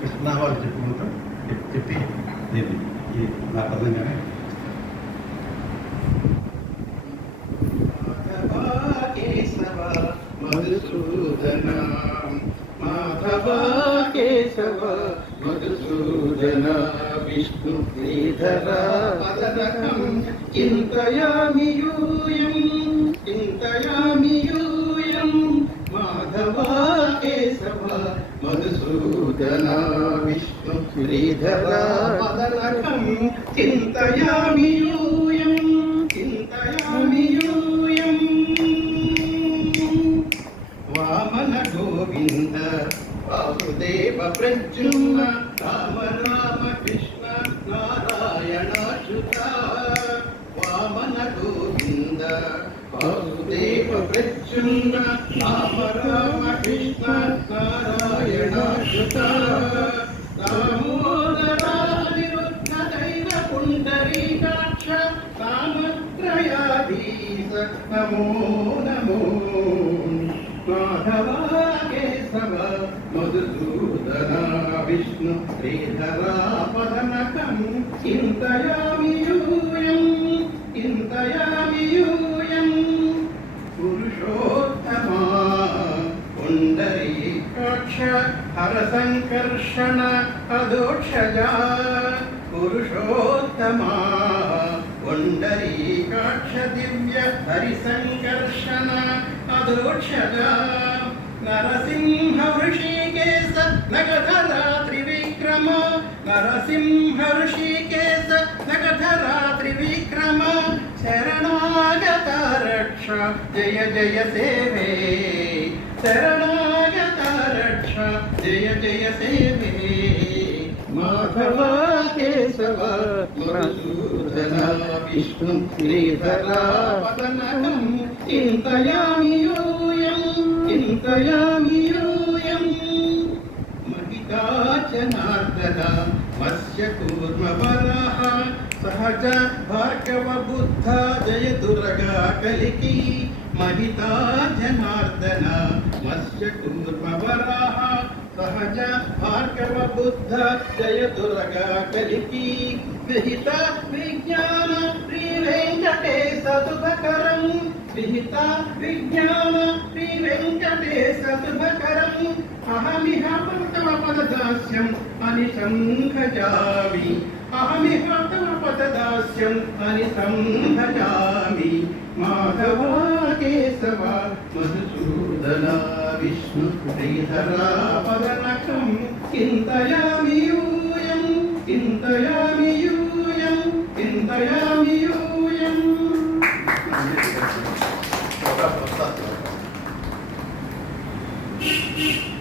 కృష్ణనామాలు చెప్పుకుంటూ చెప్పి నేను ఈ నా పదంగానే మధుసూదన మాధవ కేశవ మధుసూదన విష్ణు శ్రీధర పదనకం చింతయామి యూయం చింతయామి యూయం మాధవ కేశవ మధుసూదన విష్ణు శ్రీధర పదనకం చింతయామి యూయం చింతయామి యూయం వామన గోవింద వాసుదేవ ప్రద్యుమ్న రామ రామ కృష్ణ నారాయణాచ్యుత వామన గోవింద వాసుదేవ ప్రద్యుమ్న రామ రామ కృష్ణ నారాయణాచ్యుత దామోదరానిరుద్ధ దైవ పుండరీకాక్ష రామత్రయాధీశ నమో నమో మాధవ కేశవ మధుసూదన విష్ణు శ్రీధర పదనకం చింతయామి యూయం చింతయామి యూయం పురుషోత్తమా పుండరీకాక్ష హర సంకర్షణ అదోక్షజా పురుషోత్తమా పుండరీకాక్ష దివ్య హరి సంకర్షణ అదోక్షజా నరసింహ ఋషికేశ నగధరా త్రివిక్రమ నరసింహ ఋషికేశ నగధరా త్రివిక్రమ శరణాగత రక్ష జయ జయ సేవే శరణాగత రక్ష జయ జయ సేవే మాధవ కేశవ మధుసూదన విష్ణు శ్రీధర పదనకం చింతయామి యూయం చింతయామి యూయం మహితా జనార్దన మత్స్య కూర్మ వరాహ సహజ భార్గవ బుద్ధ జయ దుర్గా కలికి మహితా జనార్దన మత్స్య కూర్మ వరాహ సహజ భార్గవ బుద్ధ జయ దుర్గా కలికి విహిత విజ్ఞాన శ్రీ వెంకటేశ శుభకరం విహిత విజ్ఞాన శ్రీ వెంకటేశ శుభకరం అహమిహ తవ పదదాస్యం అని సంభజామి అహమిహ తవ పదదాస్యం అని సంభజామి మాధవ కేశవ మధుసూదన విష్ణు శ్రీధర పదనకం చింతయామి యూయం చింతయామి యూయం చింతయామి యూయం Thank you.